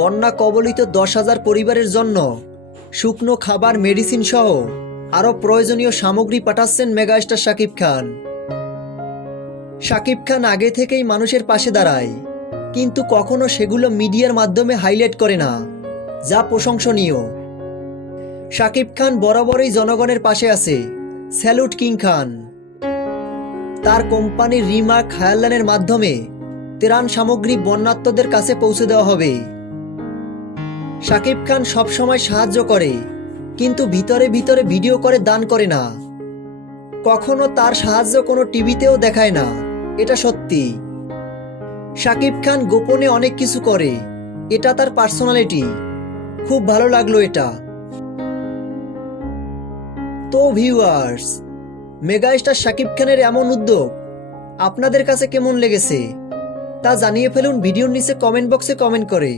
বন্যা কবলিত দশ হাজার পরিবারের জন্য শুকনো খাবার মেডিসিন সহ আরও প্রয়োজনীয় সামগ্রী পাঠাচ্ছেন মেগাস্টার শাকিব খান। শাকিব খান আগে থেকেই মানুষের পাশে দাঁড়ায়, কিন্তু কখনো সেগুলো মিডিয়ার মাধ্যমে হাইলাইট করে না, যা প্রশংসনীয়। শাকিব খান বরাবরই জনগণের পাশে আছে, স্যালুট কিং খান। তার কোম্পানি রিমা খায়াল্লানের মাধ্যমে ত্রাণ সামগ্রী বন্যাত্মদের কাছে পৌঁছে দেওয়া হবে। শাকিব খান সবসময় সাহায্য করে, কিন্তু ভিতরে ভিতরে ভিডিও করে দান করে না। কখনো তার সাহায্য কোনো টিভিতেও দেখায় না, এটা সত্যি। শাকিব খান গোপনে অনেক কিছু করে, এটা তার পার্সোনালিটি। খুব ভালো লাগল এটা। তো ভিউয়ার্স, মেগাস্টার শাকিব খানের এমন উদ্যোগ আপনাদের কাছে কেমন লেগেছে? তা জানিয়ে ফেলুন ভিডিওর নিচে কমেন্ট বক্সে কমেন্ট করে।